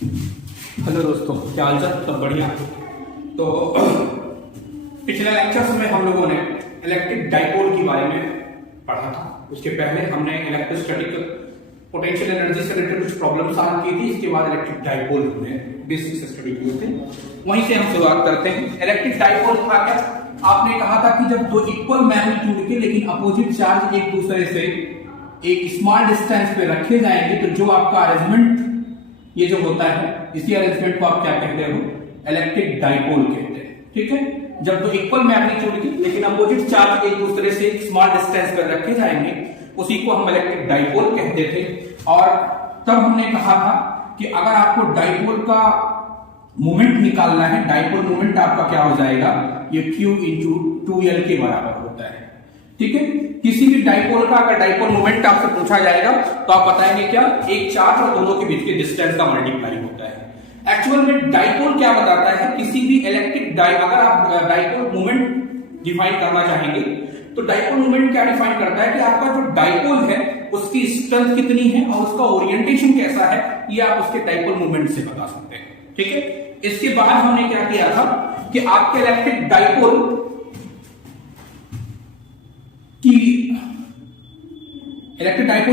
Hello दोस्तों, क्या हाल चाल? सब बढ़िया। तो पिछले लेक्चर्स में हम लोगों ने इलेक्ट्रिक डाइपोल के बारे में पढ़ा था। उसके पहले हमने इलेक्ट्रोस्टैटिक पोटेंशियल एनर्जी से रिलेटेड कुछ प्रॉब्लम सॉल्व की थी। इसके बाद इलेक्ट्रिक डाइपोल हमने बेसिक से स्टडी किए थे। वहीं से हम शुरुआत करते हैं। इलेक्ट्रिक डाइपोल था क्या? आपने कहा था कि जब दो इक्वल मैग्नीट्यूड के लेकिन अपोजिट चार्ज एक दूसरे से एक स्मॉल डिस्टेंस पे रखे जाएंगे तो जो आपका अरेंजमेंट ये जो होता है, इसी अरेंजमेंट को आप क्या कहते हो? इलेक्ट्रिक डाइपोल कहते हैं। ठीक है, जब दो इक्वल मैग्नीट्यूड की लेकिन अपोजिट चार्ज एक दूसरे से एक स्मॉल डिस्टेंस पर रखे जाएंगे उसी को हम इलेक्ट्रिक डाइपोल कहते थे। और तब हमने कहा था कि अगर आपको डाइपोल का मोमेंट निकालना है, डाइपोल मोमेंट आपका क्या हो जाएगा? ये Q इंटू 2L के बराबर होता है। ठीक है, किसी भी डाइपोल का अगर डाइपोल मोमेंट आपसे पूछा जाएगा तो आप बताएंगे क्या? एक चार्ज और दोनों के बीच के डिस्टेंस का मल्टीप्लाई होता है। एक्चुअल में डाइपोल क्या बताता है? किसी भी इलेक्ट्रिक अगर आप डाइपोल मोमेंट डिफाइन करना चाहेंगे तो डाइपोल मोमेंट क्या डिफाइन करता है कि आपका जो डाइपोल है उसकी स्ट्रेंथ कितनी है और उसका ओरिएंटेशन कैसा है, ये आप उसके डाइपोल मोमेंट से बता सकते हैं। ठीक है, इसके बाद हमने क्या किया था कि आपके इलेक्ट्रिक डाइपोल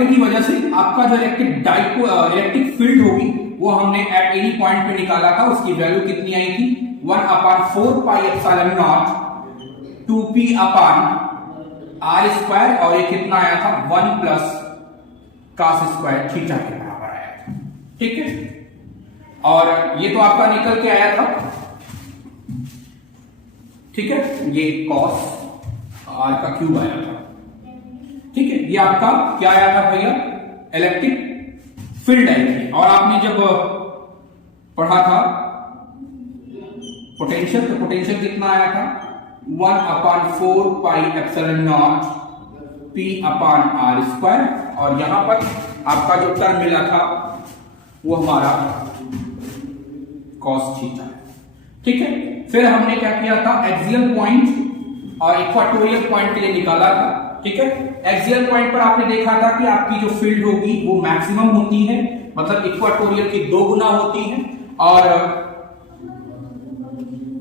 की वजह से आपका जो इलेक्ट्रिक फील्ड होगी वो हमने एट एनी पॉइंट पे निकाला था। उसकी वैल्यू कितनी आई थी? 1/4 pi epsilon not 2p upon r square, और ये कितना आया था? 1 प्लस cos स्क्वायर थीटा के बराबर आया था। ठीक है, और ये तो आपका निकल के आया था। ठीक है, ये cos r का क्यूब आया था। ठीक है, ये आपका क्या आया था भैया? इलेक्ट्रिक फील्ड आई थी। और आपने जब पढ़ा था पोटेंशियल, तो पोटेंशियल कितना आया था? 1/4 pi epsilon not p upon r square, और यहां पर आपका जो टर्म मिला था वो हमारा cos थीटा। ठीक है, फिर हमने क्या किया था? एक्सियल पॉइंट और इक्वाटोरियल पॉइंट के लिए निकाला था। ठीक है, एक्सियल पॉइंट पर आपने देखा था कि आपकी जो फील्ड होगी वो मैक्सिमम होती है, मतलब इक्वाटोरियल की 2 गुना होती है। और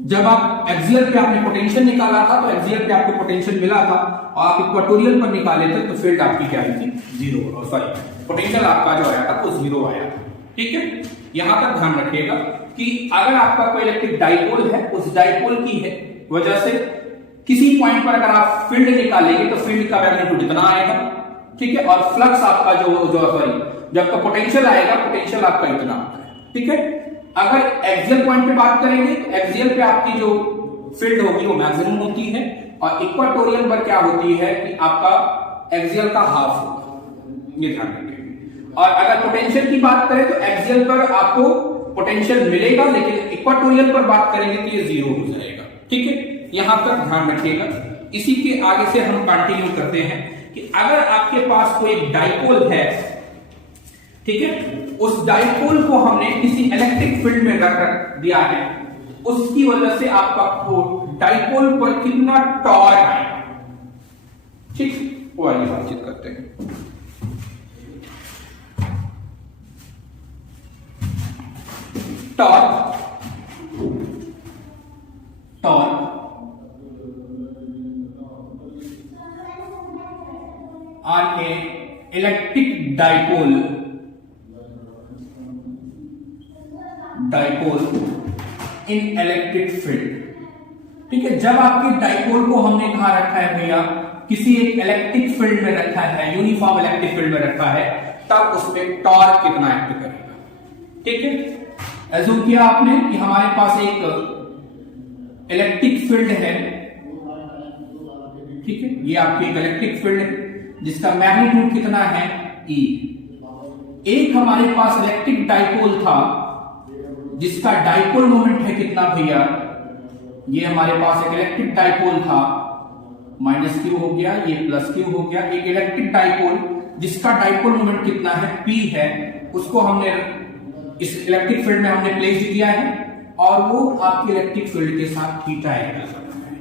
जब आप एक्सियल पे आपने पोटेंशियल निकाला था तो एक्सियल पे आपको पोटेंशियल मिला था और आप इक्वाटोरियल पर निकाले थे तो फील्ड आपकी क्या आई थी? 0। सॉरी, पोटेंशियल आपका जो आया था वो 0 आया था। ठीक है, यहां तक ध्यान रखिएगा कि अगर आपका कोई इलेक्ट्रिक डाइपोल है, उस डाइपोल की है वजह से किसी पॉइंट पर अगर आप फील्ड निकालेंगे तो फील्ड का मैग्नीट्यूड इतना आएगा। ठीक है, और फ्लक्स आपका जब का पोटेंशियल आएगा, पोटेंशियल आपका इतना आता है। ठीक है, अगर एक्सियल पॉइंट पे बात करेंगे तो एक्सियल पे आपकी जो फील्ड होगी वो मैक्सिमम होती है, और इक्वाटोरियल पर क्या होती है कि आपका एक्सियल का हाफ होगा। ये ध्यान रखिए। और अगर पोटेंशियल की बात करें तो एक्सियल पर आपको पोटेंशियल मिलेगा, लेकिन इक्वाटोरियल पर बात करेंगे तो ये 0 हो जाएगा। ठीक है, यहां तक ध्यान रखिएगा। इसी के आगे से हम कंटिन्यू करते हैं कि अगर आपके पास कोई डाइपोल है, ठीक है, उस डाइपोल को हमने किसी इलेक्ट्रिक फील्ड में रख दिया है, उसकी वजह से आपका डाइपोल पर कितना टॉर्क आएगा। ठीक, वो आइए बातचीत करते हैं। Torque on a electric dipole in electric field। ठीक है, जब आपके डाइपोल को हमने कहां रखा है भैया? किसी एक इलेक्ट्रिक फील्ड में रखा है, यूनिफॉर्म इलेक्ट्रिक फील्ड में रखा है, तब उसमें टॉर्क कितना एक्ट करेगा। ठीक है, एज्यूम किया आपने कि हमारे पास एक इलेक्ट्रिक फील्ड है। ठीक है, ये आपकी एक इलेक्ट्रिक फील्ड है जिसका मैग्नीट्यूड कितना है? E। एक हमारे पास इलेक्ट्रिक डाइपोल था जिसका डाइपोल मोमेंट है कितना भैया? ये हमारे पास एक इलेक्ट्रिक डाइपोल था, -q हो गया, ये +q हो गया। एक इलेक्ट्रिक डाइपोल जिसका डाइपोल मोमेंट कितना है? P है, उसको हमने इस इलेक्ट्रिक फील्ड में हमने प्लेस किया है और वो आपके इलेक्ट्रिक फील्ड के साथ थीटा एंगल कर रहा है।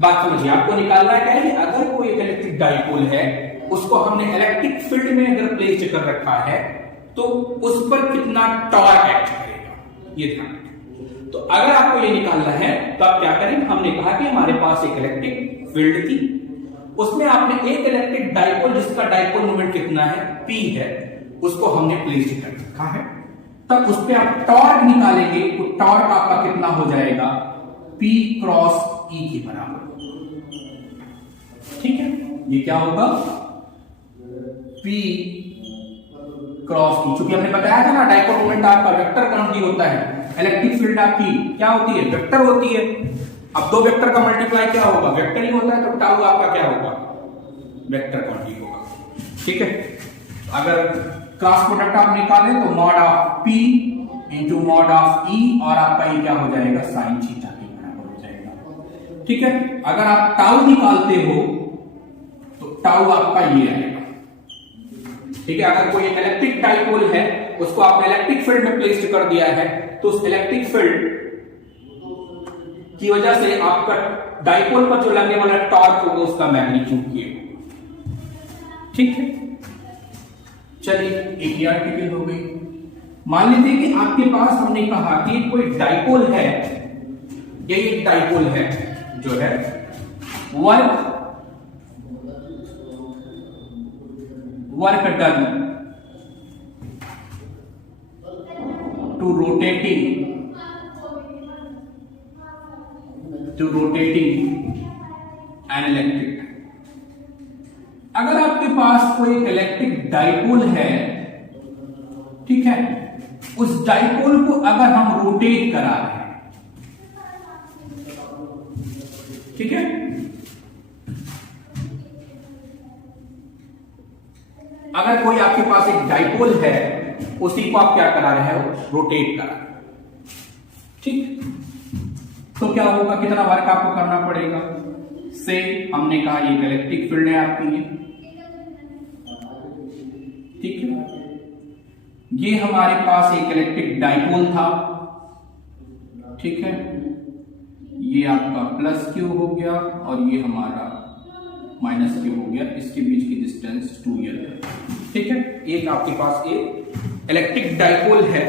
बात समझिए, आपको निकालना क्या है? अगर कोई एक इलेक्ट्रिक डाइपोल है, उसको हमने इलेक्ट्रिक फील्ड में अगर प्लेस कर रखा है तो उस पर कितना टॉर्क एक्ट करेगा। ये ध्यान रखें। तो अगर आपको ये निकालना है तो आप क्या करें, हमने कहा कि हमारे पास एक इलेक्ट्रिक फील्ड थी, उसमें आपने एक इलेक्ट्रिक डाइपोल जिसका डाइपोल मोमेंट कितना है, P है, उसको हमने प्लेस कर रखा है। तब उस पर आप टॉर्क निकालेंगे तो टॉर्क आपका कितना हो जाएगा, P क्रॉस E के बराबर। ठीक है, ये क्या होगा, P क्रॉस E। चूंकि हमने बताया था ना डाइपोल मोमेंट आपका वेक्टर क्वांटिटी होता है, इलेक्ट्रिक फील्ड आपकी क्या होती है, वेक्टर होती है। अब दो वेक्टर का मल्टीप्लाई क्या होगा, वेक्टर ही होता है, तो टाउ आपका क्या होगा, वेक्टर क्वांटिटी होगा। ठीक है, अगर क्रॉस प्रोडक्ट आप निकालें तो mod of P into mod of E, और आपका ये क्या हो जाएगा, साइन थीटा के बराबर हो जाएगा। ठीक है, अगर आप टाउ निकालते हो तो टाउ आपका ये आएगा। ठीक है, अगर कोई इलेक्ट्रिक डाइपोल है, उसको आपने इलेक्ट्रिक फील्ड में प्लेस्ड कर दिया है, तो उस इलेक्ट्रिक फील्ड की वजह से आपका डाइपोल पर जो लगने वाला टॉर्क होगा उसका मैग्नीट्यूड ये होगा। ठीक है, चलिए एक आर्टिकल हो गई। मान लीजिए कि आपके पास हमने कहा कि कोई डाइपोल है, ये एक डाइपोल है जो है work done to rotating an electric. अगर आपके पास कोई इलेक्ट्रिक डाइपोल है, ठीक है, उस डाइपोल को अगर हम रोटेट करा रहे हैं, ठीक है, अगर कोई आपके पास एक डाइपोल है, उसी को आप क्या करा रहे हैं, रोटेट करा रहे हैं। ठीक, तो क्या होगा, कितना वर्क आपको करना पड़ेगा, से हमने कहा ये इलेक्ट्रिक फील्ड है आपकी, ठीक है, ये हमारे पास एक इलेक्ट्रिक डाइपोल था, ठीक है, ये आपका प्लस क्यू हो गया और ये हमारा माइनस क्यू हो गया, इसके बीच की डिस्टेंस 2l है। ठीक है, एक आपके पास एक इलेक्ट्रिक डाइपोल है,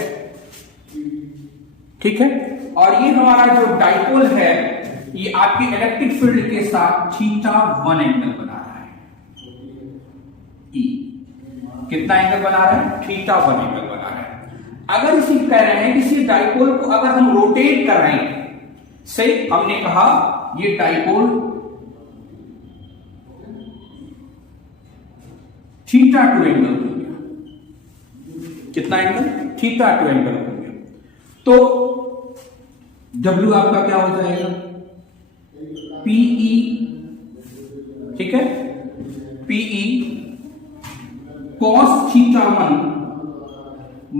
ठीक है, और ये हमारा जो डाइपोल है ये आपकी इलेक्ट्रिक फील्ड के साथ θ1 एंगल बना रहा है। E कितना एंगल बना रहा है, θ1 एंगल बना रहा है। अगर इसी कह रहे हैं कि इसी डाइपोल को अगर हम रोटेट कर रहे हैं, से हमने कहा ये डाइपोल θ2 एंगल हो गया, कितना एंगल, θ2 एंगल हो गया, तो W आपका क्या हो जाएगा, PE, ठीक है, PE cos θ1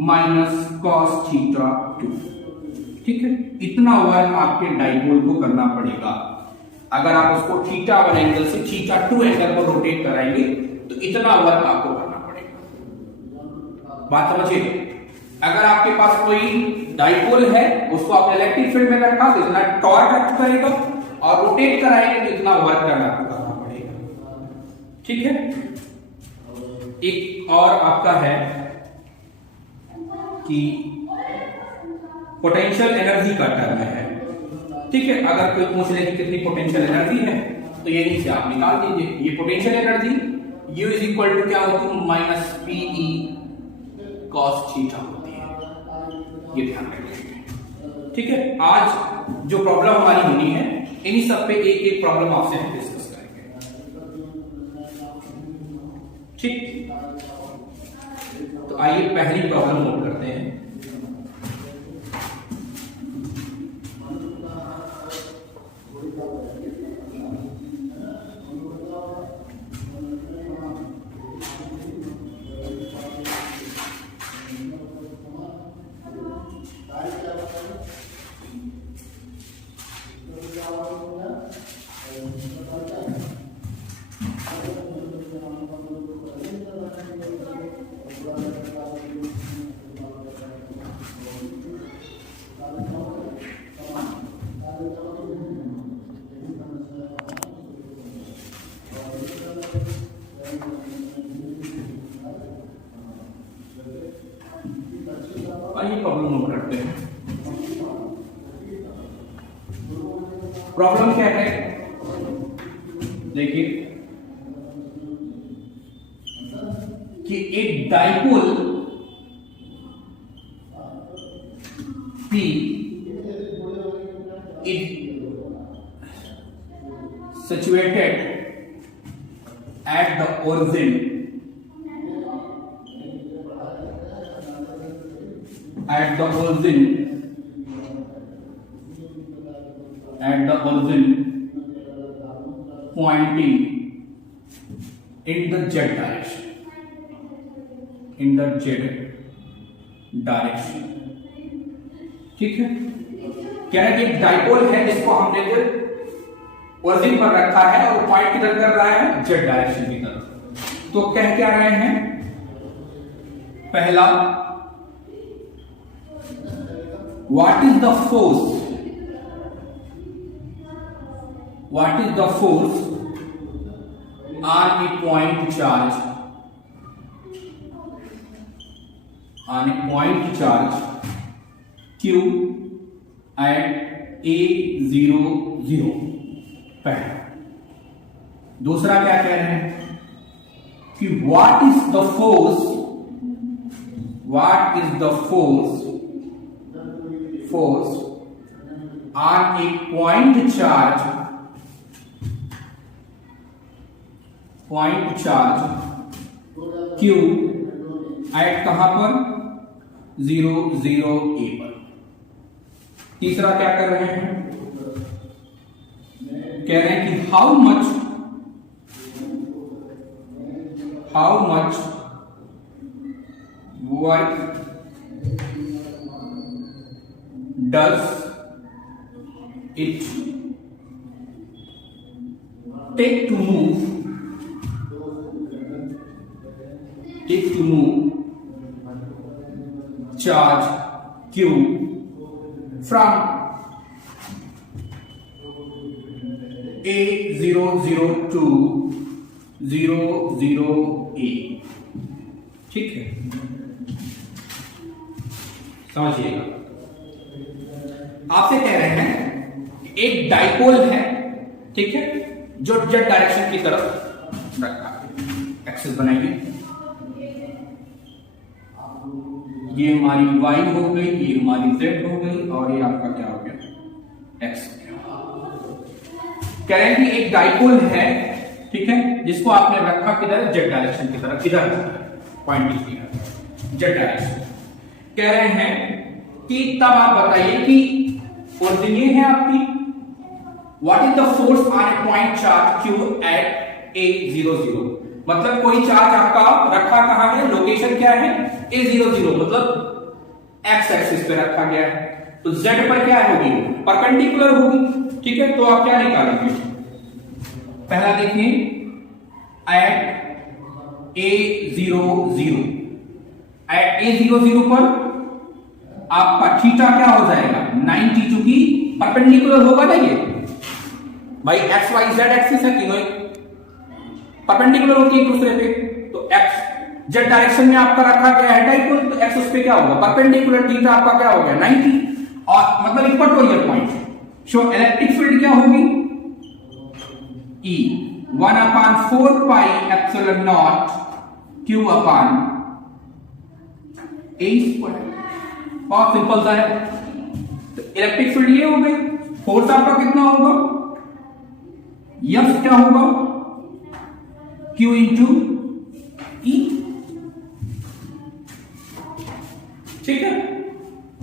माइनस cos θ2। ठीक है, इतना वर्क आपके डाइपोल को करना पड़ेगा। अगर आप उसको θ1 एंगल से θ2 एंगल को रोटेट कराएंगे तो इतना वर्क आपको करना पड़ेगा। बात समझिए, अगर आपके पास कोई डाइपोल है, उसको आपने इलेक्ट्रिक फील्ड में रखा तो इतना टॉर्क एक्ट करेगा, और रोटेट कराएंगे तो इतना वर्क करना पड़ेगा। ठीक है, एक और आपका है कि पोटेंशियल एनर्जी का टर्म है। ठीक है, अगर कोई पूछ ले कि कितनी पोटेंशियल एनर्जी है, तो यहीं से आप निकाल दीजिए। ये potential energy U is equal to क्या होती है, माइनस PE cos θ होती है, ये ध्यान रखिए। ठीक है, आज जो प्रॉब्लम हमारी होनी है, इन्हीं सब पे एक एक प्रॉब्लम आपसे हम डिस्कस करेंगे। ठीक, तो आइए पहली प्रॉब्लम नोट करते हैं। आइए प्रॉब्लम नोट करते हैं। प्रॉब्लम क्या है, देखिए कि एक dipole P is situated at the origin pointing in the z direction, ठीक है। क्या है कि एक डाइपोल है जिसको हमने ओरिजिन पर रखा है और पॉइंट किधर कर रहा है, जेड डायरेक्शन की तरफ। तो कह क्या रहे हैं, पहला what is the force on a point charge Q at A00, पहला। दूसरा क्या कह रहे हैं कि what is the force on a point charge Q at कहां पर, 0,0 A पर। तीसरा क्या कर रहे हैं, कह रहे हैं कि how much work does it take to move charge Q from A00 to 00A, ठीक है, समझिएगा। आपसे कह रहे हैं एक डाइपोल है, ठीक है, जो जेड डायरेक्शन की तरफ रखा है। एक्सिस बनाइए, ये हमारी y हो गई, ये हमारी z हो गई, और ये आपका क्या हो गया, x। कह रहे हैं कि एक डाइपोल है, ठीक है, जिसको आपने रखा किधर, जेड डायरेक्शन की तरफ, इधर पॉइंट किया जेड डायरेक्शन। कह रहे हैं कि तब आप बताइए कि ओरिजिन ये है आपकी, what is the force on a point charge Q at A00, मतलब कोई चार्ज आपका रखा कहां गया, लोकेशन क्या है, A00, मतलब x एक्सिस पे रखा गया है। तो z पर क्या होगी, परपेंडिकुलर होगी, ठीक है। तो आप क्या निकालेंगे, पहला देखिए एट A00 पर आपका थीटा क्या हो जाएगा, 90, चूंकि परपेंडिकुलर होगा ना ये भाई, x y z एक्सिस है, तीनों परपेंडिकुलर होती है एक दूसरे पे। तो x जेड डायरेक्शन में आपका रखा गया है डाइपोल, तो x उस पे क्या होगा, परपेंडिकुलर, थीटा आपका क्या हो गया 90, और मतलब equatorial point. So electric field क्या होगी, E 1/4 pi epsilon not Q upon A square. बहुत सिंपल सा है। तो इलेक्ट्रिक फील्ड ये हो गई, फोर्स आपका कितना होगा, F क्या होगा, Q इंटू E, ठीक है।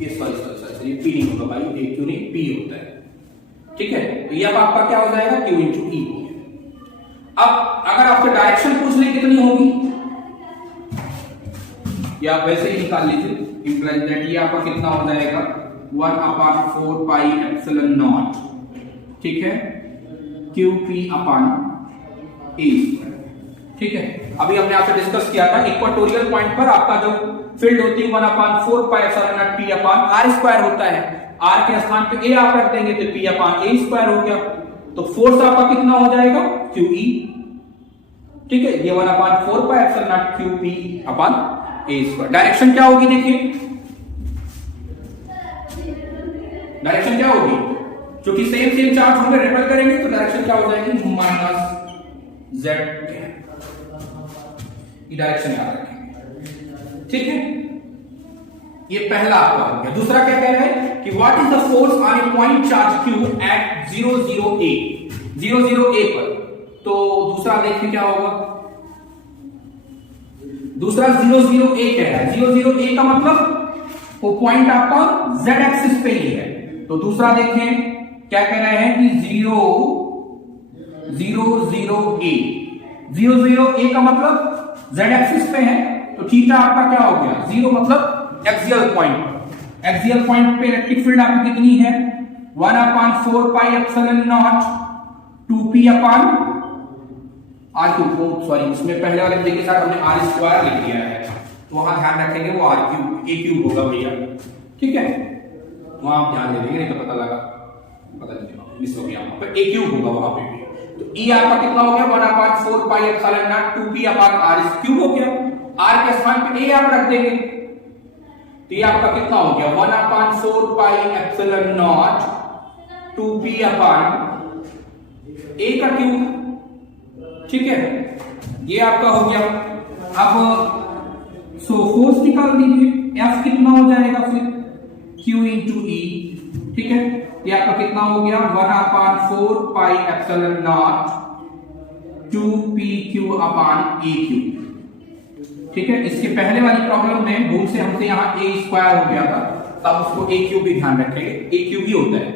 ये सॉरी ये P नहीं होगा भाई, ये Q नहीं, P होता है, ठीक है। तो ये अब आपका क्या हो जाएगा, Q इंटू E। अब अगर आपसे डायरेक्शन पूछ ले कितनी होगी, या आप वैसे ही निकाल लीजिए, इंप्लाइज दैट ये आपका कितना हो जाएगा, 1/4 पाई एप्सिलॉन नॉट, ठीक है, QP अपॉन A, ठीक है। अभी हमने आपसे डिस्कस किया था इक्वेटोरियल पॉइंट पर आपका जो फील्ड होती है 1/4 pi epsilon not P upon R square होता है। R के स्थान पे A आप रख देंगे तो P अपॉन A स्क्वायर हो गया। तो फोर्स आपका कितना हो जाएगा, QE, ठीक है। ये 1/4 pi epsilon not QP upon A square. Direction क्या होगी, देखिए डायरेक्शन क्या होगी, क्योंकि सेम चार्ज होंगे, रेपल करेंगे तो डायरेक्शन क्या हो जाएगी, माइनस जेड, ये डायरेक्शन याद रखेंगे। ठीक है, ये पहला आपका हो गया। दूसरा क्या कह रहा है कि what is the force on a point charge q at 00a, 00a पर। तो दूसरा देखिए क्या होगा, दूसरा 00a कह रहा है। 00a का मतलब वो पॉइंट आपका z एक्सिस पे ही है। तो दूसरा देखें क्या कह रहे हैं कि 00a, 00a का मतलब z एक्सिस पे है, तो थीटा आपका क्या हो गया, 0 मतलब एक्सियल पॉइंट। एक्सियल पॉइंट पे इलेक्ट्रिक फील्ड आपकी कितनी है, 1/4 pi epsilon not 2p upon r3। Sorry, इसमें पहले वाले देखिए साथ हमने r स्क्वायर लिख दिया है, तो वहां ध्यान रखेंगे वो a³ होगा भैया। ठीक है, वहां आप ध्यान दे देंगे, नहीं तो पता लगा, पता नहीं मिस हो गया, वहां पे a³ होगा वहां पे भी। तो e आपका कितना हो गया, 1/4 pi epsilon not 2p upon r³ हो गया। r के स्थान पे a आप रख देंगे, तो ये आपका कितना हो गया, 1/4 pi epsilon not 2p upon a का क्यूब। ठीक है, ये आपका हो गया। अब फोर्स निकाल दीजिए, F कितना हो जाएगा फिर, Q इंटू E। ठीक है, ये आपका कितना हो गया, 1/4 pi epsilon not 2pq upon a³। ठीक है, इसके पहले वाली प्रॉब्लम में भूल से हमसे यहाँ a स्क्वायर हो गया था, तब उसको a³ भी ध्यान रखेंगे, a³ ही होता है,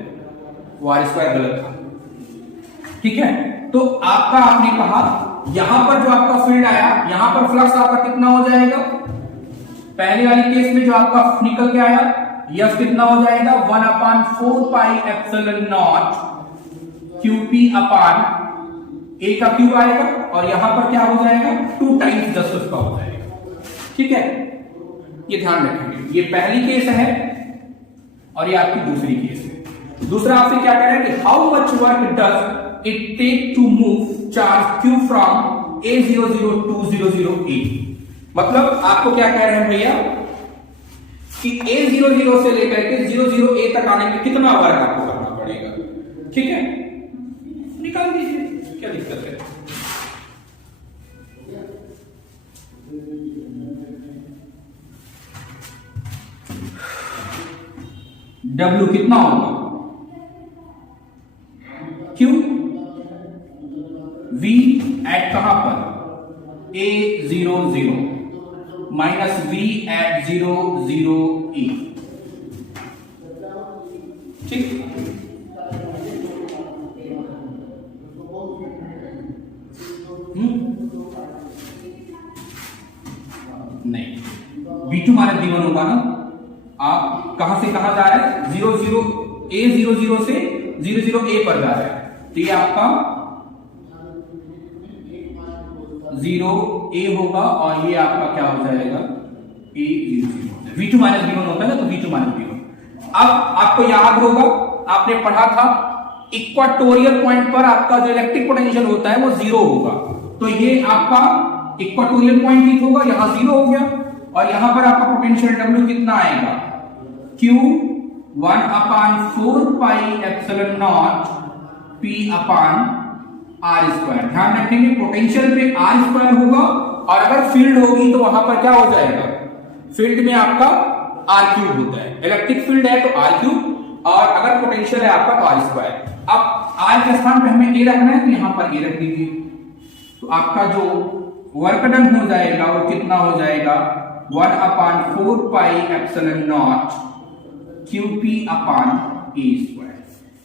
वो r स्क्वायर गलत था। ठीक है, तो आपका आपने कहा यहां पर जो आपका फील्ड आया, यहां पर फ्लक्स आपका कितना हो जाएगा, पहले वाली केस में जो आपका निकल के आया, यह कितना हो जाएगा, 1/4 pi epsilon not qp upon a का क्यूब आएगा, और यहां पर क्या हो जाएगा, 2 टाइम्स 10 उसका हो जाएगा। ठीक है, ये ध्यान रखेंगे, ये पहली केस है और ये आपकी दूसरी केस है। दूसरा आपसे क्या कह रहा है कि how much work does it take to move charge q from a00 to 00a। मतलब आपको क्या कह रहे हैं भैया कि a00 से लेकर के 00a तक आने में कितना वर्क आपको करना पड़ेगा। ठीक है, निकाल दीजिए, क्या दिक्कत है। W कितना होगा, Q V एट कहां पर, A00 minus V eight 00E। ठीक, नहीं, V2 माइनस V1 होगा ना। आप कहां से कहां जा रहे हैं, 00 से 00a पर जा रहे हैं, तो ये आपका 0a होगा, और ये आपका क्या हो जाएगा, a00। V2 माइनस V1 होता है ना, तो V2 माइनस V1। अब आपको याद होगा, आपने पढ़ा था इक्वाटोरियल पॉइंट पर आपका जो इलेक्ट्रिक पोटेंशियल होता है वो 0 होगा। तो ये आपका इक्वाटोरियल पॉइंट ही होगा, यहां 0 हो गया, और यहां पर आपका पोटेंशियल W कितना आएगा, Q 1/4 pi epsilon not P upon R square. ध्यान रखेंगे पोटेंशियल पे R स्क्वायर होगा, और अगर फील्ड होगी तो वहां पर क्या हो जाएगा, फील्ड में आपका R³ होता है। इलेक्ट्रिक फील्ड है तो R³, और अगर पोटेंशियल है आपका तो R स्क्वायर। अब R के स्थान पे हमें A रखना है, तो यहां पर A रख दीजिए, तो आपका जो वर्क डन हो जाएगा वो कितना हो जाएगा, 1/4 pi epsilon not qp upon a square.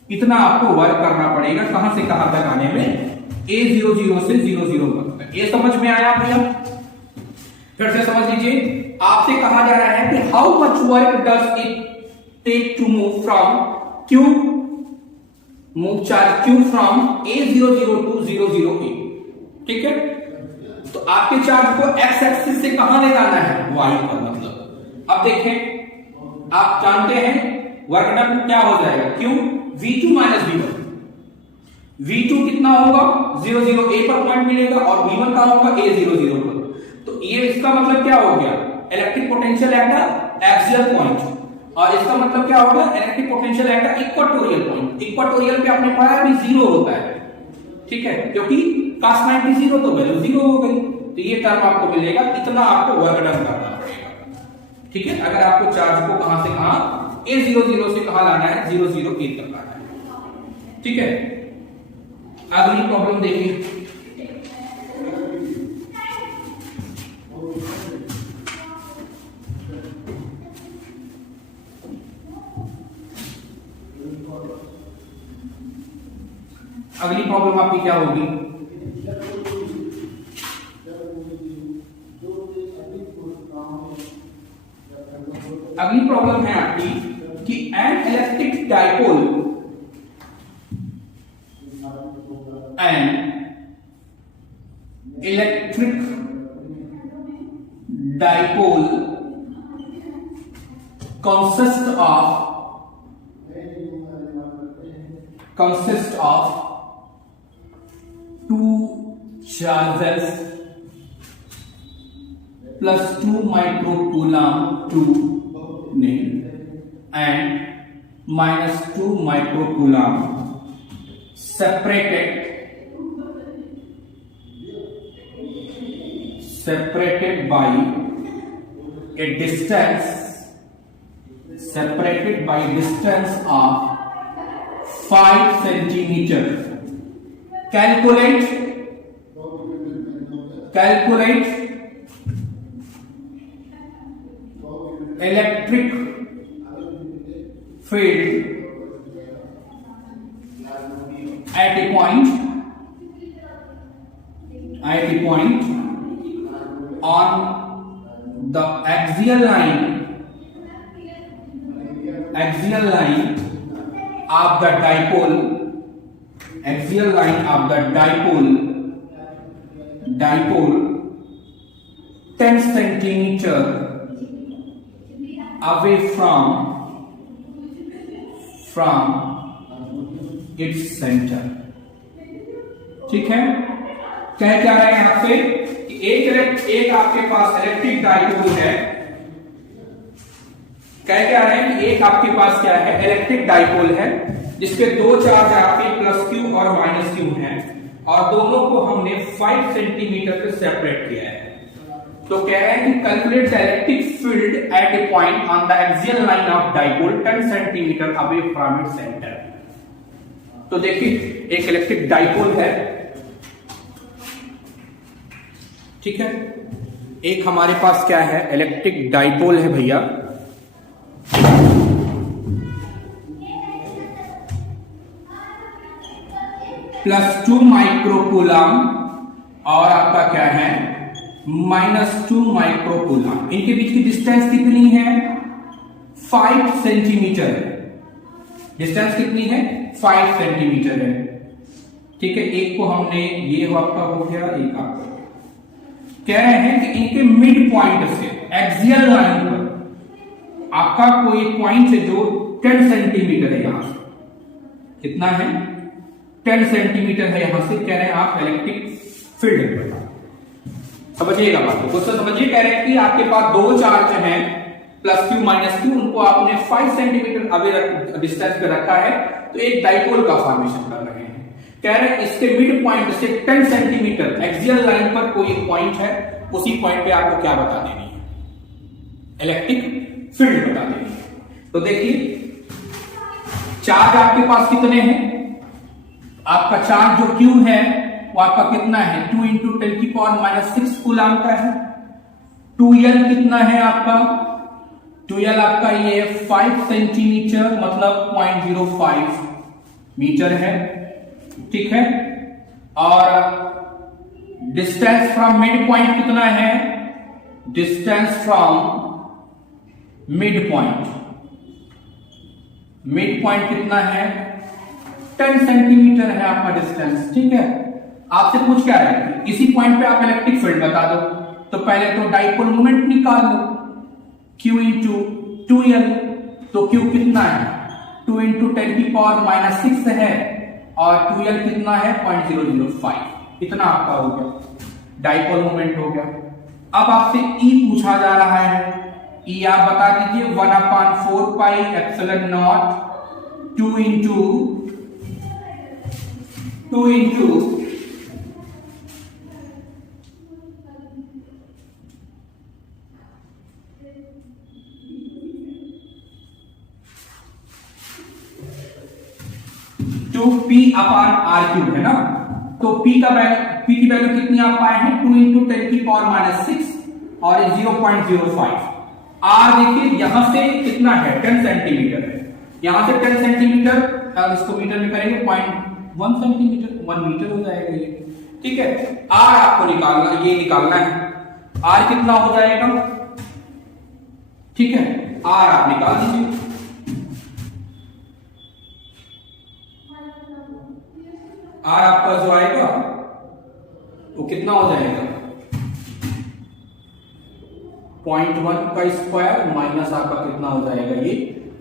इतना आपको वर्क करना पड़ेगा, कहां से कहां तक आने में, a00 से 00 तक। ये समझ में आया भैया, फिर से समझ लीजिए। आपसे कहा जा रहा है कि how much work does it take to move from q, move charge q from a00 to 00a। ठीक है, तो आपके चार्ज को x एक्सिस से कहां ले जाना है, y पर। मतलब अब देखें, आप जानते हैं वर्क डन क्या हो जाएगा, Q V2 minus V1। V2 कितना होगा, 00a पर पॉइंट मिलेगा, और V1 का होगा A00 पर। तो ये इसका मतलब क्या हो गया, electric potential at the axial point. और इसका मतलब क्या होगा, electric potential at the equatorial point. Equatorial पे आपने पढ़ा है जीरो होता है, ठीक है, क्योंकि cos 90 जीरो तो वैल्यू जीरो हो गई, तो ये टर्म आपको मिलेगा, इतना आपको वर्क डन करना पड़ेगा, ठीक है। अगर आपको चार्ज को कहां से कहां A00 से कहां लाना है, 008 तक लाना है, ठीक है। अगली प्रॉब्लम देखिए, अगली प्रॉब्लम आपकी क्या होगी, अगली प्रॉब्लम है आपकी कि an electric dipole, N electric dipole consists of two charges plus 2 microcoulomb and minus 2 microcoulomb separated by a distance of 5 centimeter. Calculate electric field at a point on the axial line of the dipole 10 centimeter away from its center, ठीक है। कह क्या रहे हैं आपसे कि एक आपके पास इलेक्ट्रिक डाइपोल है, कह क्या रहे हैं कि एक आपके पास क्या है, इलेक्ट्रिक डाइपोल है, जिसके दो चार्ज आपके प्लस क्यू और माइनस क्यू हैं, और दोनों को हमने 5 सेंटीमीटर से सेपरेट किया है। तो कह रहे हैं कि calculate the electric field at A point on the axial line of dipole 10 centimetre away from its centre. तो देखिए एक इलेक्ट्रिक डाइपोल है, ठीक है, एक हमारे पास क्या है, इलेक्ट्रिक डाइपोल है भैया, प्लस 2 माइक्रोकूलम और आपका क्या है माइनस 2 माइक्रोकूलम। इनके बीच की डिस्टेंस कितनी है, 5 सेंटीमीटर है। डिस्टेंस कितनी है, 5 सेंटीमीटर है, ठीक है। एक को हमने, ये आपका हो गया, एक आपका। कह रहे हैं कि इनके मिड पॉइंट से एक्सियल लाइन पर आपका कोई पॉइंट है जो 10 सेंटीमीटर है, यहां से कितना है, 10 सेंटीमीटर है यहां से। कह रहे हैं आप इलेक्ट्रिक फील्ड बताओ, समझिएगा बात को, क्वेश्चन समझिए। कह रहे हैं कि आपके पास दो चार्ज हैं प्लस क्यू माइनस क्यू, उनको आपने 5 सेंटीमीटर अवे डिस्टेंस पे रखा है, तो एक डाइपोल का फॉर्मेशन कर रहे हैं। कह रहे हैं इसके मिड पॉइंट से 10 सेंटीमीटर एक्सियल लाइन पर कोई एक पॉइंट है, उसी पॉइंट पे आपको क्या बता देनी है, इलेक्ट्रिक फील्ड बता देनी है। तो देखिए चार्ज आपके पास कितने हैं, आपका चार्ज जो क्यू है वो आपका कितना है, 2 × 10⁻⁻6 कूलम का है। 2L कितना है आपका, 2L आपका ये 5 सेंटीमीटर मतलब 0.05 मीटर है, ठीक है। और डिस्टेंस फ्रॉम मिड पॉइंट कितना है, डिस्टेंस फ्रॉम मिड पॉइंट कितना है, 10 सेंटीमीटर है आपका डिस्टेंस, ठीक है। आपसे पूछ क्या रहे हैं, इसी पॉइंट पे आप इलेक्ट्रिक फील्ड बता दो। तो पहले तो डाइपोल मोमेंट निकाल लो, Q × 2L, तो Q कितना है, 2 × 10⁻⁻6 है, और 2L कितना है 0.005, इतना आपका हो गया, डाइपोल मोमेंट हो गया। अब आपसे E पूछा जा रहा है, ई आप बता दीजिए 1/4 pi epsilon not 2 into 2p/r³ है ना। तो p की वैल्यू कितनी आप पाए हैं 2 इंटू 10⁻⁻6 और 0.05। r देखिए यहां से कितना है 10 सेंटीमीटर है, यहां से 10 सेंटीमीटर, इसको मीटर में करेंगे 0.1 सेंटीमीटर 1 मीटर हो जाएगा ये। ठीक है, r आपको निकालना, ये निकालना है r कितना हो जाएगा। ठीक है, r आप निकाल दीजिए। r आपका जो आएगा वो कितना हो जाएगा 0.1 का स्क्वायर माइनस आपका कितना हो जाएगा ये।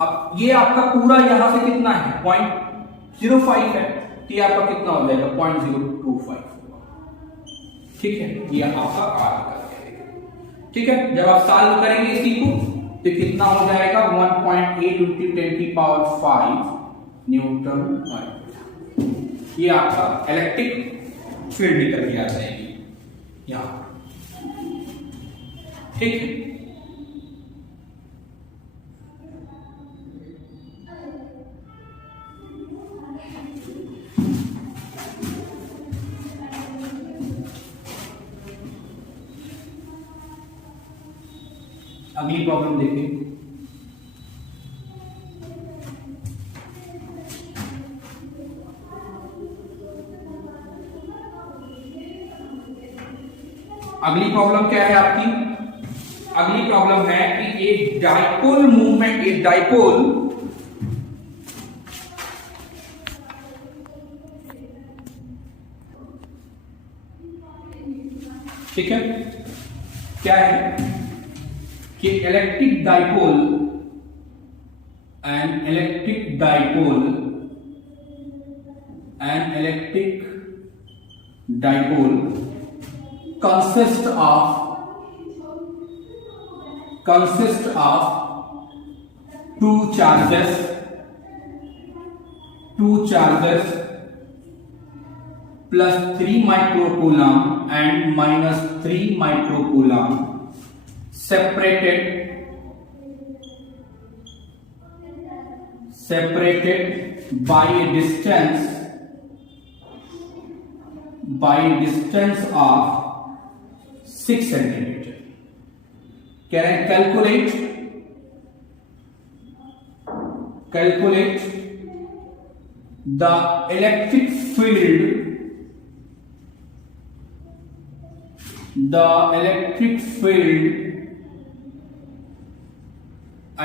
अब ये आपका पूरा यहां से कितना है 0.05 है, तो ये आपका कितना हो जाएगा 0.025। ठीक है, ये आपका r का। ठीक है, जब आप सॉल्व करेंगे इसी को तो कितना हो जाएगा 1.8 × 10⁵ न्यूटन। ये आपका इलेक्ट्रिक फील्ड निकल के आ जाएगी यहां। ठीक है, अगली प्रॉब्लम देखिए। अगली प्रॉब्लम क्या है आपकी, अगली प्रॉब्लम है कि एक डाइपोल मूवमेंट, एक डाइपोल ठीक है, क्या है कि electric dipole consist of two charges plus 3 microcoulomb and minus 3 microcoulomb separated by a distance of 6 centimetre. कह रहे हैं calculate the electric field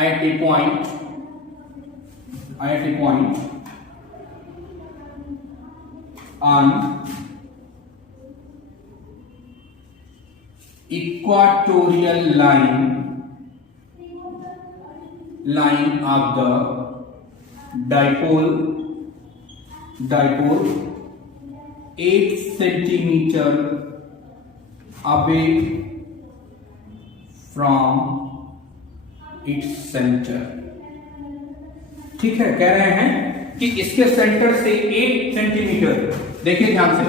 at a point on equatorial line of the dipole 8 centimeter away from its center। ठीक है, कह रहे हैं कि इसके सेंटर से 8 सेंटीमीटर, देखिए ध्यान से,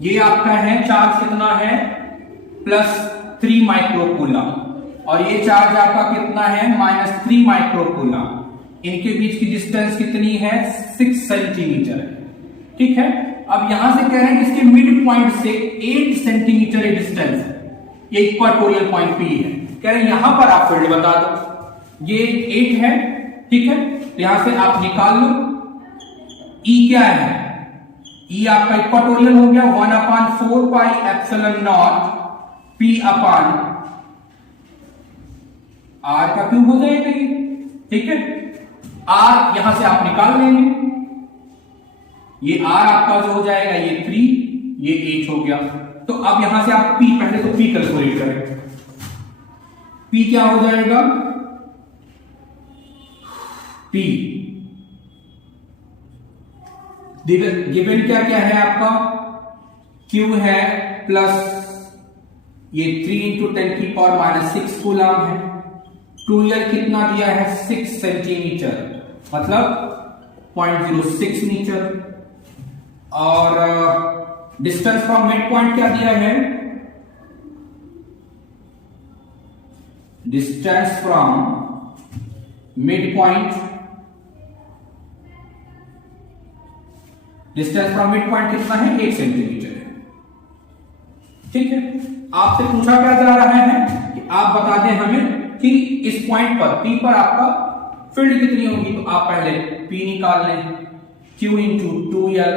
ये आपका है चार्ज कितना है +3 माइक्रोकूलम और ये चार्ज आपका कितना है -3 माइक्रोकूलम। इनके बीच की डिस्टेंस कितनी है 6 सेंटीमीटर है। ठीक है, अब यहां से कह रहे हैं कि इसके मिड पॉइंट से 8 सेंटीमीटर डिस्टेंस है, ये इक्वाटोरियल पॉइंट पी है। कह रहे हैं यहां पर आप फील्ड बता दो, ये 8 है। ठीक है, यहां से आप निकाल लो ई क्या है, ई आपका इक्वाटोरियल हो गया 1/4 pi epsilon not P upon R का क्यूब हो जाएगा ये। ठीक है, R यहां से आप निकाल लेंगे, ये R आपका जो हो जाएगा ये 3, ये 8 हो गया। तो अब यहां से आप P, पहले तो P कैलकुलेट करें। P क्या हो जाएगा P गिवन क्या क्या है आपका, Q है प्लस ये 3 × 10⁻⁶ कूलम है 2l कितना दिया है 6 सेंटीमीटर, मतलब 0.06 मीटर। और डिस्टेंस फ्रॉम मिड पॉइंट क्या दिया है, distance from mid point, distance from mid point कितना है 1 सेंटीमीटर है। ठीक है, आपसे पूछा क्या जा रहा है कि आप बता दें हमें कि इस पॉइंट पर P पर आपका फील्ड कितनी होगी। तो आप पहले P निकाल लें, Q इंटू 2l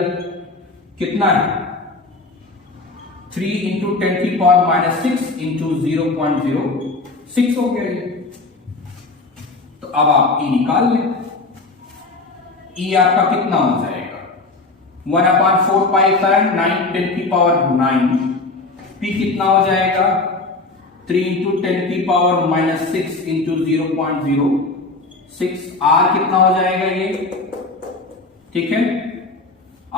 कितना है 3 इंटू 10⁻⁻6 इंटू 0.06 हो गया ये। तो अब आप E निकाल लें, E आपका कितना हो जाएगा 1/4π9 P कितना हो जाएगा 3 इंटू 10⁻⁻6 इंटू 0.06। R कितना हो जाएगा ये, ठीक है,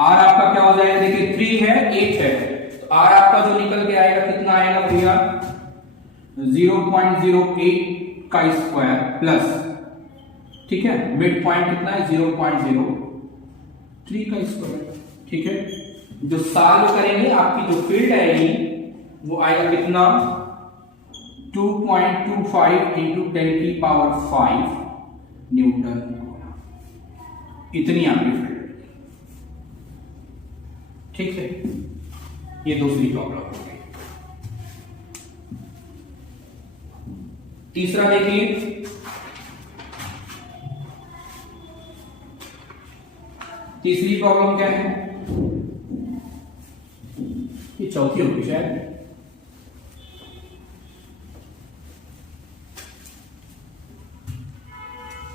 R आपका क्या हो जाएगा, देखिए 3 है 8 है, तो R आपका जो निकल के आएगा कितना आएगा भैया 0.08 का स्क्वायर प्लस, ठीक है, मिड पॉइंट कितना है 0.03 का स्क्वायर। ठीक है, जो सॉल्व करेंगे आपकी जो फील्ड आएगी वो आएगा कितना 2.25 इंटू 10⁵ न्यूटन, इतनी आपकी फील्ड। ठीक है, ये दूसरी प्रॉब्लम हो गई। तीसरा देखिए, तीसरी प्रॉब्लम क्या है, ये चौथी होगी शायद।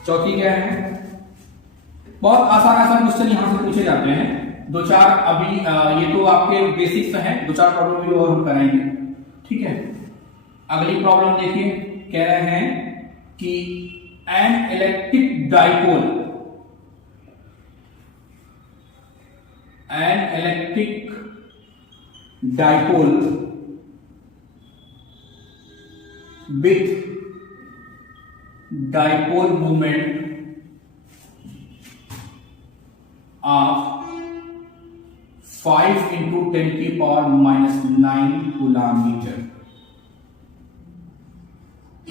चौथी क्या है, बहुत आसान क्वेश्चन यहां से पूछे जाते हैं, दो चार अभी ये तो आपके बेसिक्स हैं, दो चार प्रॉब्लम भी और हम कराएंगे। ठीक है, अगली प्रॉब्लम देखिए, कह रहे हैं कि an electric dipole, N electric dipole with dipole moment of 5 into 10⁻⁹ coulomb meter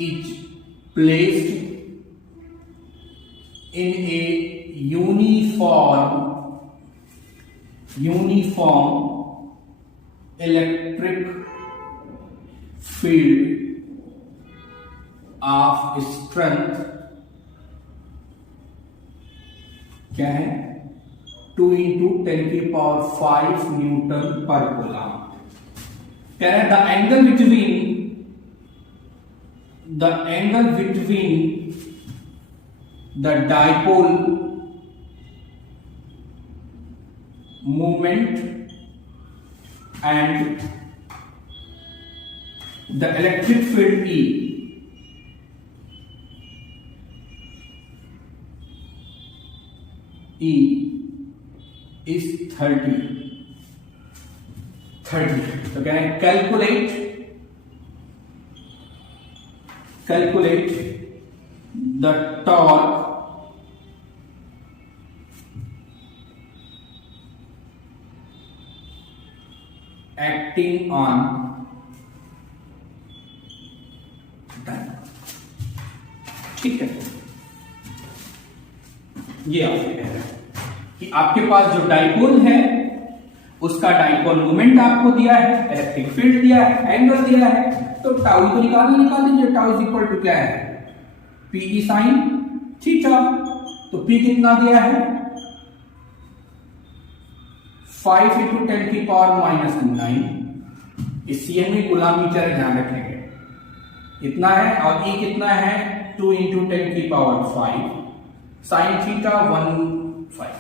is placed in a uniform electric field of strength क्या है 2 into 10⁵ न्यूटन पर कूलम। कह रहे हैं the angle between the dipole moment and the electric field E is 30। तो क्या है, calculate the torque acting on dipole। ठीक है, ये आपसे कह रहा है कि आपके पास जो डाइपोल है उसका डाइपोल मोमेंट आपको दिया है, इलेक्ट्रिक फील्ड दिया है, एंगल दिया है, तो टाउ तो निकाल दीजिए। टाउ इज इक्वल टू क्या है पीई साइन थीटा। तो पी कितना दिया है 5 into 10⁻⁹। इस सीएम में कूलम्ब मीटर ध्यान रखेंगे इतना है, और ई कितना है 2 into 10⁵ साइन थीटा 1/5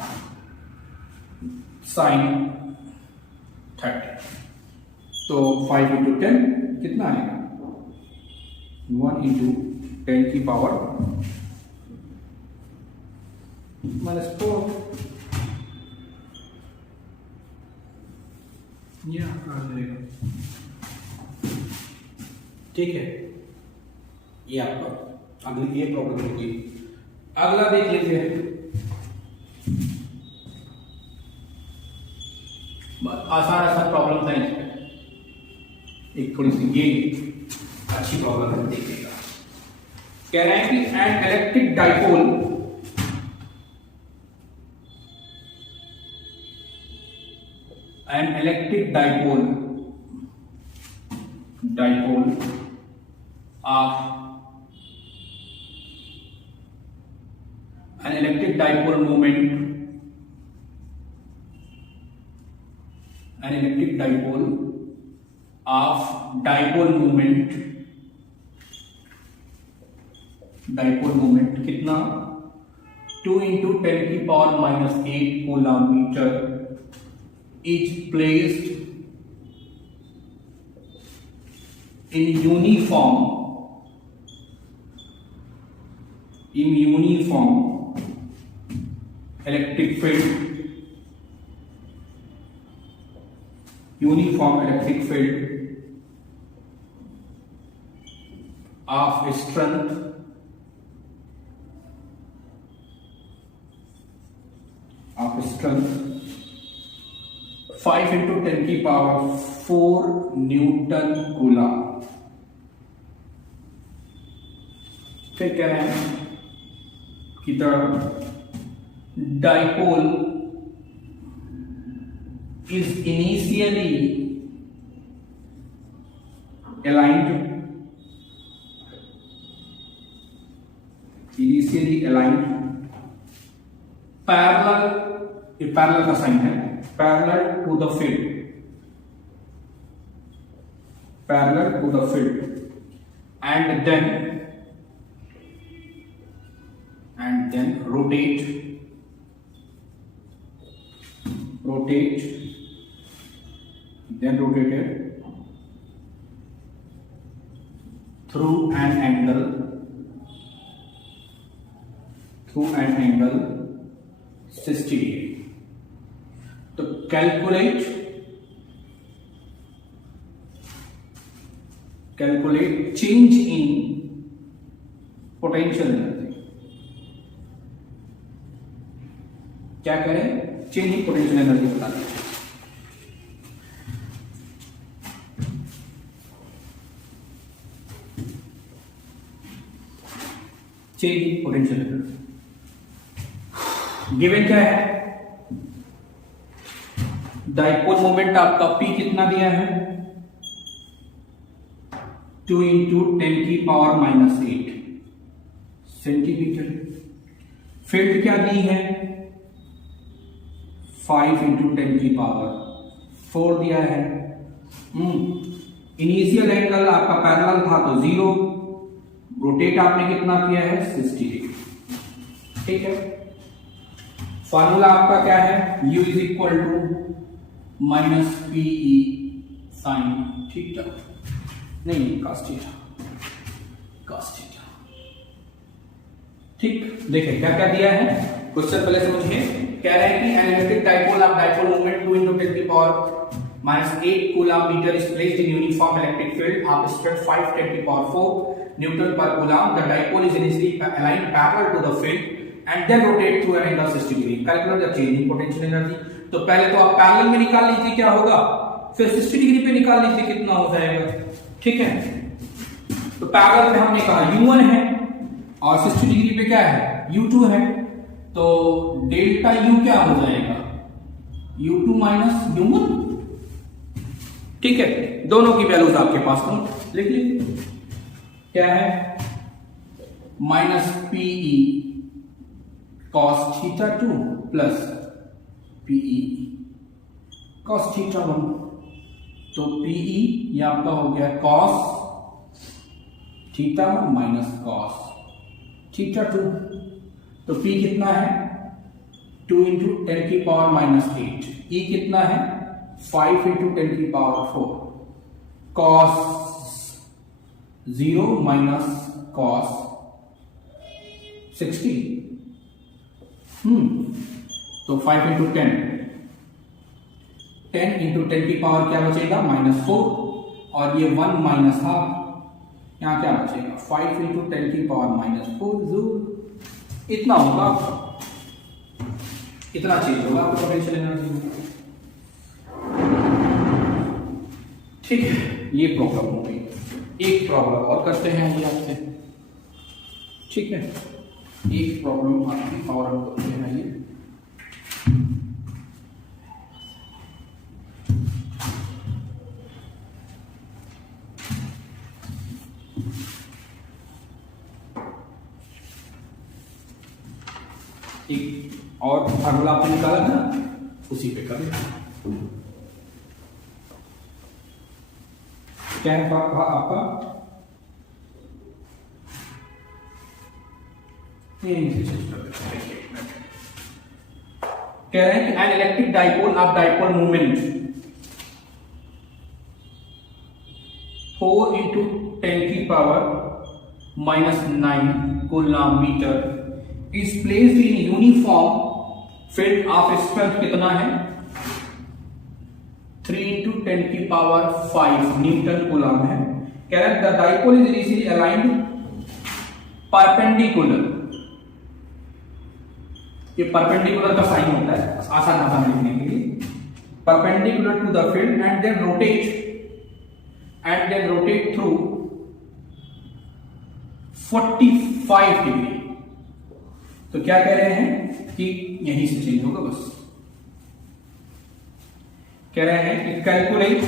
साइन 30। तो 5 into 10 कितना आएगा 1 into 10⁻⁻⁴ ये आपका आ जाएगा। ठीक है, ये आपका अगली ये प्रॉब्लम होगी। अगला देख लीजिए, आसान आसान प्रॉब्लम था इसमें, एक थोड़ी सी ये अच्छी प्रॉब्लम है, देखिएगा। कह रहे हैं कि an electric dipole an electric dipole moment of dipole moment कितना 2 into 10 की power -8 coulomb metre is placed in uniform electric field of strength 5 into 10 की पावर 4 न्यूटन कूलम। फिर कह रहे हैं कि the dipole is initially aligned parallel का sign है, parallel to the field and then rotate then rotated through an angle 60 degree। तो calculate change in potential energy. क्या करें, चेंज इन पोटेंशियल एनर्जी बता दें। Change in potential energy given क्या है, dipole moment आपका P कितना दिया है 2 into 10 की पावर -8 सेंटीमीटर। फील्ड क्या दी है 5 into 10 की पावर 4 दिया है। इनिशियल एंगल आपका पैरेलल था तो 0, रोटेट आपने कितना किया है 60 डिग्री। ठीक है, फॉर्मूला आपका क्या है, U is equal to -PE sine theta, नहीं cos थीटा। ठीक, देखिए क्या क्या दिया है क्वेश्चन, पहले समझिए। कह रहे हैं कि an electric dipole of dipole moment 2 into 10 की power -8 coulomb metre is placed in uniform electric field of strength 5 10 की power 4 newton per coulomb. The dipole is initially aligned parallel to the field and then rotate through an angle 60 degree। Calculate the change in potential energy। तो पहले तो आप parallel में निकाल लीजिए क्या होगा, फिर 60 डिग्री पे निकाल लीजिए कितना हो जाएगा। ठीक है, तो पैरेलल में हमने कहा U1 है और 60 डिग्री पे क्या है U2 है, तो डेल्टा U क्या हो जाएगा U2 माइनस U1। ठीक है, दोनों की वैल्यूज आपके पास हो, लिख लीजिए क्या है -PE cos theta 2 plus PE cos theta 1। तो PE ये आपका हो गया cos theta 1 minus cos theta 2। तो P कितना है 2 into 10 की पावर -8, E कितना है 5 into 10 की पावर 4, cos 0 माइनस cos 60। तो 5 into 10 10 into 10 की पावर क्या बचेगा -4, और ये 1 माइनस हाफ यहाँ क्या बचेगा 5 इंटू 10 की पावर -4 जूल। इतना होगा, इतना चेंज होगा आपको पोटेंशियल एनर्जी में। ठीक है, ये प्रॉब्लम हो गई। एक प्रॉब्लम और करते हैं ये आपसे, ठीक है, एक प्रॉब्लम आपकी और हम करते हैं ये। एक और फार्मूला आपने निकाला था, उसी पे करें। क्या है आपका? कह रहे हैं कि an electric dipole of dipole movement 4 into 10 की power -9 Coulomb is placed in uniform field of strength कितना है 3 इंटू 10 की पावर 5 न्यूटन कूलॉम है। कह रहे हैं the dipole is initially aligned perpendicular, ये परपेंडिकुलर का साइन होता है आसान भाषा में लिखने के लिए, perpendicular to the field and then rotate through 45 degree. तो क्या कह रहे हैं कि यहीं से चेंज होगा बस। कह रहे हैं कि calculate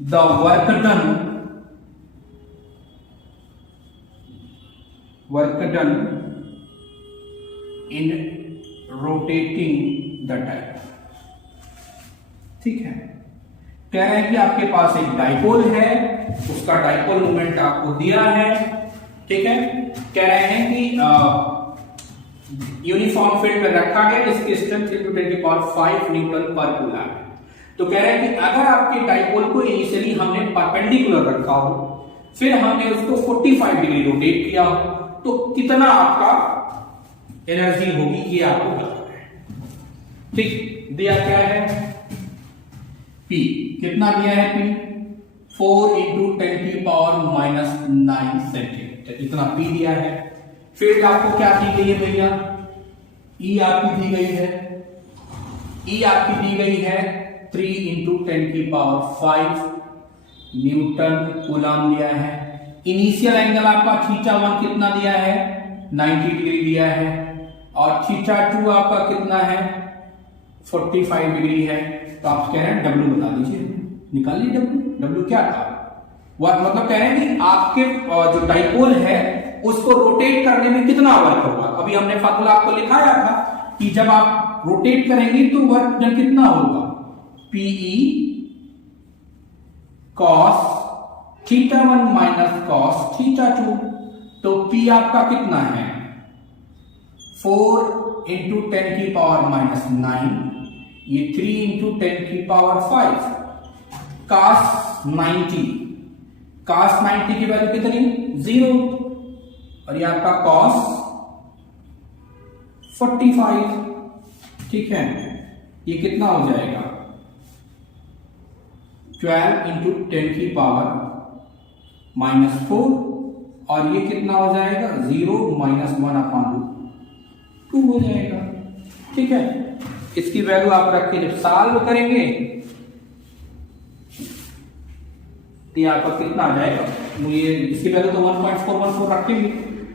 the work done in rotating the dipole. ठीक है, कह रहे हैं कि आपके पास एक डाइपोल है, उसका डाइपोल मोमेंट आपको दिया है, ठीक है। कह रहे हैं कि यूनिफॉर्म फील्ड में रखा गया, इसकी स्ट्रेंथ 10⁵ न्यूटन पर कूलम। तो कह रहे हैं कि अगर आपके डाइपोल को इनिशियली हमने परपेंडिकुलर रखा हो, फिर हमने उसको 45 डिग्री रोटेट किया हो, तो कितना आपका एनर्जी होगी ये आपको बताना है। ठीक, दिया क्या है P, कितना दिया है P 4 इंटू 10 की पावर -9 सेंटीमीटर, इतना P दिया है। फिर आपको क्या दी गई है भैया, E आपकी दी गई है, E आपकी दी गई है 3 इंटू 10 की पावर 5 न्यूटन कूलम दिया है। इनिशियल एंगल आपका θ1 कितना दिया है 90 डिग्री दिया है, और θ2 आपका कितना है 45 डिग्री है। तो आप कह रहे हैं W बता दीजिए, निकालिए W क्या था, वह मतलब कह रहे हैं कि आपके जो डाइपोल है उसको रोटेट करने में कितना वर्क होगा। अभी हमने फार्मूला आपको लिखाया था कि जब आप रोटेट करेंगे तो वर्क डन कितना होगा, PE cos θ1 माइनस cos θ2। तो P आपका कितना है 4 इंटू 10 की पावर -9, ये 3 इंटू 10 की पावर 5 cos 90 की वैल्यू कितनी 0, और ये आपका cos 45। ठीक है, ये कितना हो जाएगा 12 इंटू 10 की पावर -4, और ये कितना हो जाएगा 0 -1/2 हो जाएगा। ठीक है, इसकी वैल्यू आप रख के जब सॉल्व करेंगे तो आपका कितना आ जाएगा, ये इसकी वैल्यू तो 1.414 रखेंगे,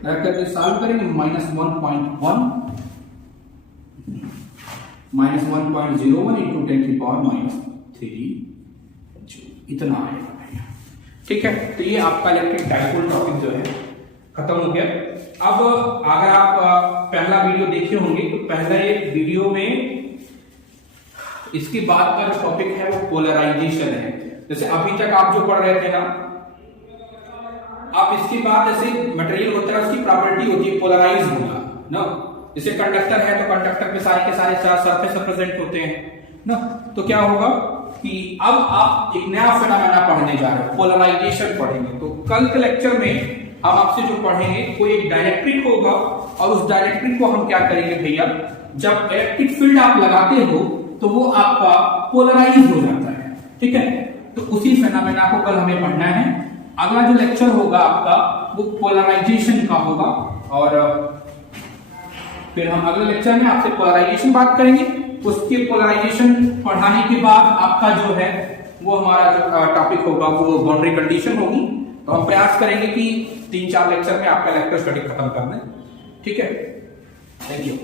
रख करके सॉल्व करेंगे -1.1 -1.01 इंटू 10 की पावर -3 इतना आएगा भैया। ठीक है, तो ये आपका इलेक्ट्रिक डाइपोल टॉपिक जो है खत्म हो गया। अब अगर आप पहला वीडियो देखे होंगे तो पहला एक वीडियो में इसके बाद का जो टॉपिक है वो पोलराइजेशन है। जैसे अभी तक आप जो पढ़ रहे थे ना, आप इसके बाद जैसे मटेरियल होता है उसकी प्रॉपर्टी होती है पोलराइज होना ना। जैसे कंडक्टर है तो कंडक्टर पे सारे के सारे चार सरफेस प्रेजेंट होते हैं ना। तो क्या होगा कि अब आप एक नया फिनोमेना पढ़ने जा रहे हो, पोलराइजेशन पढ़ेंगे। तो कल के लेक्चर में हम आपसे जो पढ़ेंगे कोई एक डाइलेक्ट्रिक होगा, और उस डाइलेक्ट्रिक को हम क्या करेंगे भैया, जब इलेक्ट्रिक फील्ड आप लगाते हो तो वो आपका पोलराइज हो जाता है। ठीक है, तो उसी फेनोमेना को कल हमें पढ़ना है। अगला जो लेक्चर होगा आपका वो पोलराइजेशन का होगा, और फिर हम अगले लेक्चर में आपसे पोलराइजेशन बात करेंगे। उसके पोलराइजेशन पढ़ाने के बाद आपका जो है वो हमारा जो टॉपिक होगा वो बाउंड्री कंडीशन होगी। तो हम प्रयास करेंगे कि 3-4 लेक्चर में आपका इलेक्ट्रोस्टैटिक खत्म कर दें। ठीक है, थैंक यू।